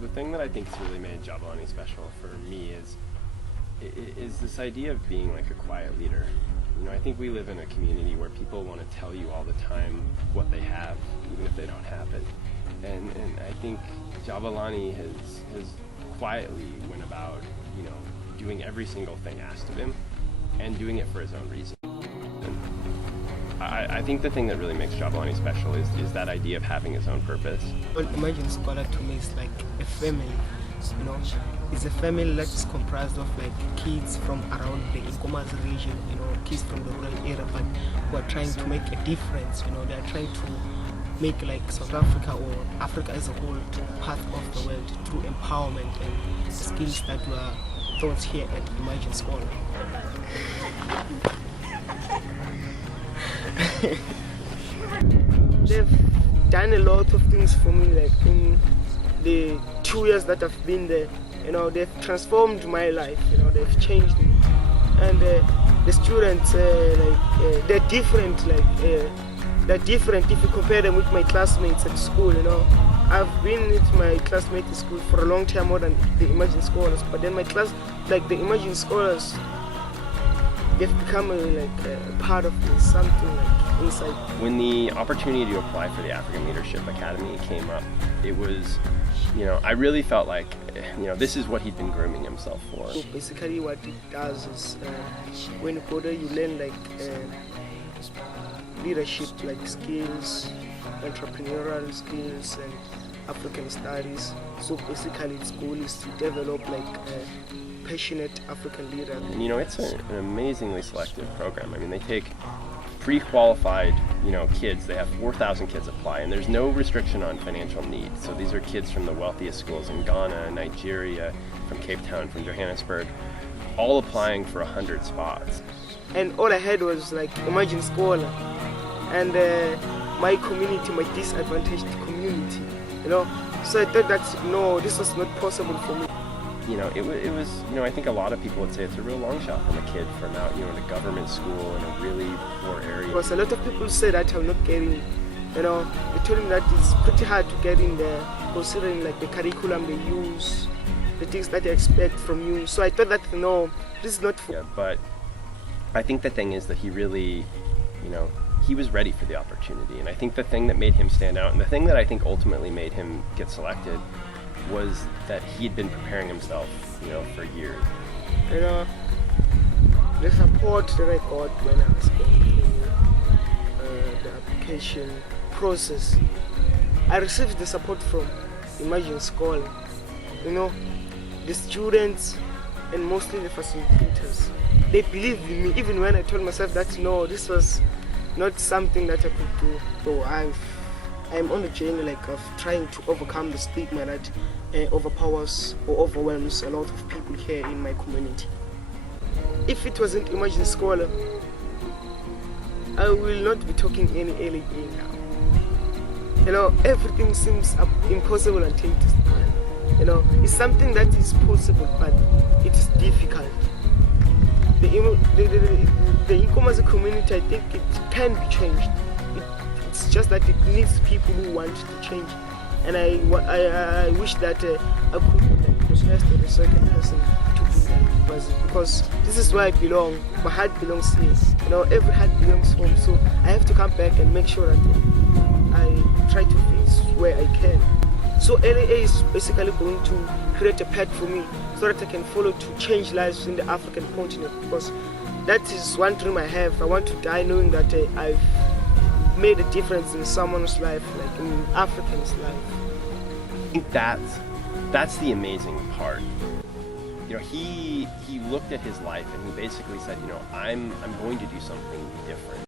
the thing that I think has really made Jabulane special for me is this idea of being like a quiet leader. You know, I think we live in a community where people want to tell you all the time what they have, even if they don't have it. And I think Jabulane has quietly went about, you know, doing every single thing asked of him and doing it for his own reason. And I think the thing that really makes Jabulane special is that idea of having his own purpose. Well, Imagine Scholar to me is like a family, you know. It's a family that is comprised of like kids from around the Nkomazi region, you know, kids from the rural area, but who are trying to make a difference, you know. They are trying to make like South Africa or Africa as a whole part of the world through empowerment and skills that were taught here at Imagine Scholar. They've done a lot of things for me, like in the 2 years that I've been there. You know, they've transformed my life. You know, they've changed me. And the students, they're different. They're different if you compare them with my classmates at school. You know, I've been with my classmates at school for a long time, more than the Imagine Scholars. But then my class, like the Imagine Scholars, they've become a part of me, something like inside. When the opportunity to apply for the African Leadership Academy came up, it was, you know, I really felt like, you know, this is what he'd been grooming himself for. So basically what it does is, when you go there, you learn like leadership, like skills, entrepreneurial skills, and African studies. So basically its goal is to develop like passionate African leader. And you know, it's an amazingly selective program. I mean, they take pre-qualified, you know, kids. They have 4,000 kids apply, and there's no restriction on financial need. So these are kids from the wealthiest schools in Ghana, Nigeria, from Cape Town, from Johannesburg, all applying for 100 spots. And all I had was like Imagine Scholar, and my community, my disadvantaged community, you know. So I thought that no, this was not possible for me. You know, it was, you know, I think a lot of people would say it's a real long shot from a kid from out, you know, in a government school in a really poor area. Because a lot of people say that I'm not getting, you know, they told me that it's pretty hard to get in there, considering like the curriculum they use, the things that they expect from you. So I thought that, no, this is not for... Yeah, but I think the thing is that he really, you know, he was ready for the opportunity. And I think the thing that made him stand out, and the thing that I think ultimately made him get selected, was that he'd been preparing himself, you know, for years. You know, the support that I got when I was going through the application process, I received the support from Imagine Scholar. You know, the students and mostly the facilitators, they believed in me even when I told myself that no, this was not something that I could do. So I'm on a journey like of trying to overcome the stigma that overpowers or overwhelms a lot of people here in my community. If it wasn't Imagine Scholar, I will not be talking any LAA now. You know, everything seems impossible until it is done. You know, it's something that is possible, but it is difficult. The Nkomazi community, I think it can be changed. It's just that it needs people who want to change, and I wish that I could be like the first or the second person to do that, because this is where I belong. My heart belongs here. You know, every heart belongs home. So I have to come back and make sure that I try to fit where I can. So LAA is basically going to create a path for me so that I can follow to change lives in the African continent, because that is one dream I have. I want to die knowing that I've made a difference in someone's life, like in an African's life. I think that's the amazing part. You know, he looked at his life and he basically said, you know, I'm going to do something different.